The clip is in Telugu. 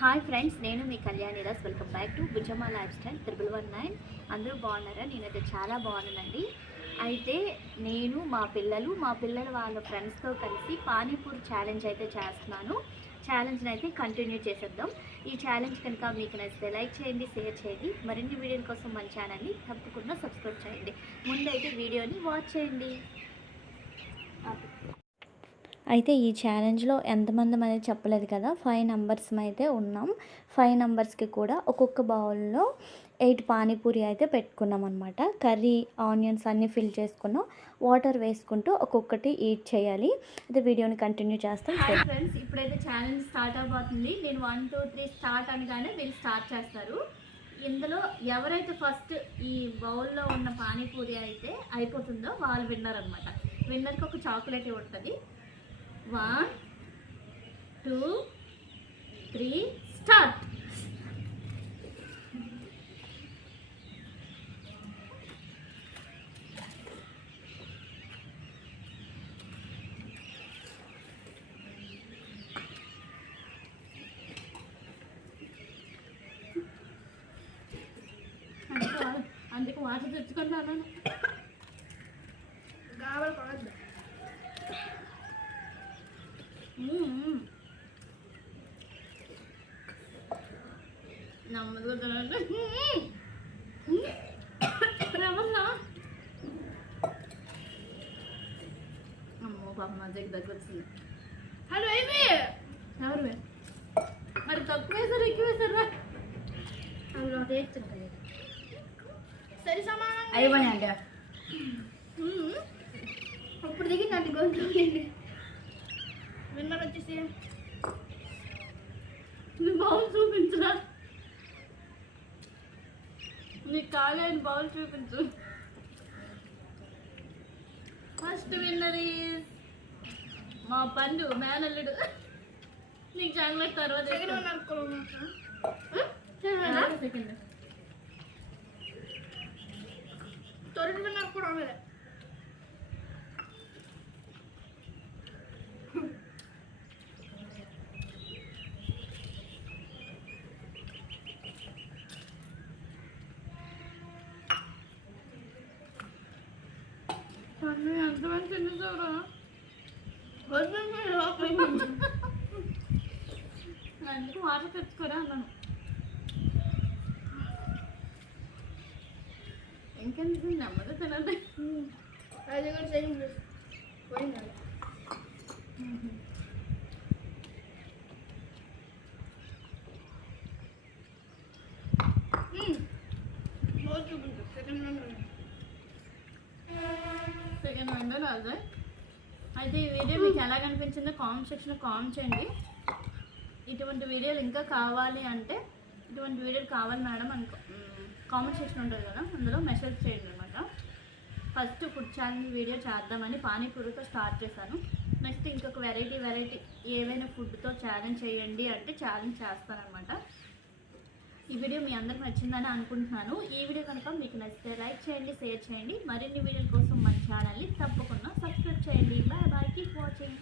హాయ్ ఫ్రెండ్స్ నేను మీ Kalyani Raj welcome back to Bujjamma lifestyle triple one nine అందరూ బాగున్నారా? నేనైతే చాలా బాగున్నానండి. అయితే నేను మా పిల్లలు మా పిల్లలు వాళ్ళ ఫ్రెండ్స్తో కలిసి పానీపూరి ఛాలెంజ్ అయితే చేస్తున్నాను. ఛాలెంజ్ని అయితే కంటిన్యూ చేసేద్దాం. ఈ ఛాలెంజ్ కనుక మీకు నచ్చితే లైక్ చేయండి షేర్ చేయండి. మరిన్ని వీడియోల కోసం మన ఛానల్ని తప్పకుండా సబ్స్క్రైబ్ చేయండి. ముందైతే వీడియోని వాచ్ చేయండి. అయితే ఈ ఛాలెంజ్లో ఎంతమంది అనేది చెప్పలేదు కదా ఫైవ్ నెంబర్స్ అయితే ఉన్నాం. ఫైవ్ నెంబర్స్కి కూడా ఒక్కొక్క బౌల్లో ఎయిట్ పానీపూరి అయితే పెట్టుకున్నాం అనమాట కర్రీ ఆనియన్స్ అన్నీ ఫిల్ చేసుకున్నాం. వాటర్ వేసుకుంటూ ఒక్కొక్కటి ఈట్ చేయాలి. అయితే వీడియోని కంటిన్యూ చేస్తాం. ఫ్రెండ్స్ ఇప్పుడైతే ఛాలెంజ్ స్టార్ట్ అవబోతుంది. నేను వన్ టూ త్రీ స్టార్ట్ అనగానే వీళ్ళు స్టార్ట్ చేస్తారు. ఇందులో ఎవరైతే ఫస్ట్ ఈ బౌల్లో ఉన్న పానీపూరి అయితే అయిపోతుందో వాళ్ళు విన్నర్ అనమాట విన్నర్కి ఒక చాక్లెట్ ఉంటుంది వన్ టూ త్రీ స్టార్ట్ అందుకు వాటర్ తెచ్చుకున్నాను గాబలు నెమ్మదిగా తినండి రమన్నా అమ్మో పాప మధ్యకి దగ్గర వచ్చింది హలో ఏమి ఎవరు మరి తక్కువ వేసారు ఎక్కువ వేసారా అందులో టేస్ట్ ఉంటుంది సరి సమానం అయిపోయి అంటే అప్పుడు దిగి నన్ను గొంతు విన్నర్ వచ్చేసి నీకు కాలేని బౌల్ చూపించు. ఫస్ట్ విన్నర్ మా పండు మేనల్లుడు. నీకు చాక్లెట్ తర్వాత సెకండ్ విన్నర్ కూడా అందుకు వాటర్ తెచ్చుకోరా అన్నాను ఇంకెందుకు నమ్మదు తినండి అది కూడా సెకండ్ పోయింది సెకండ్ సెకండ్ విండో లాజర్ అయితే ఈ వీడియో మీకు ఎలా కనిపించిందో కామెంట్ సెక్షన్లో కామెంట్ చేయండి. ఇటువంటి వీడియోలు ఇంకా కావాలి అంటే ఇటువంటి వీడియోలు కావాలి మేడం అని కామెంట్ సెక్షన్ ఉంటుంది కదా అందులో మెసేజ్ చేయండి అనమాట. ఫస్ట్ ఫుడ్ ఛానల్ వీడియో చేద్దామని పానీపూరితో స్టార్ట్ చేశాను. నెక్స్ట్ ఇంకొక వెరైటీ వెరైటీ ఏవైనా ఫుడ్తో ఛాలెంజ్ చేయండి అంటే ఛాలెంజ్ చేస్తానమాట ఈ వీడియో మీ అందరికి నచ్చిందని అనుకుంటున్నాను. ఈ వీడియో కనుక మీకు నచ్చితే లైక్ చేయండి షేర్ చేయండి. మరిన్ని వీడియోల కోసం మన ఛానల్ని తప్పకుండా సబ్స్క్రైబ్ చేయండి. Bye bye. Keep watching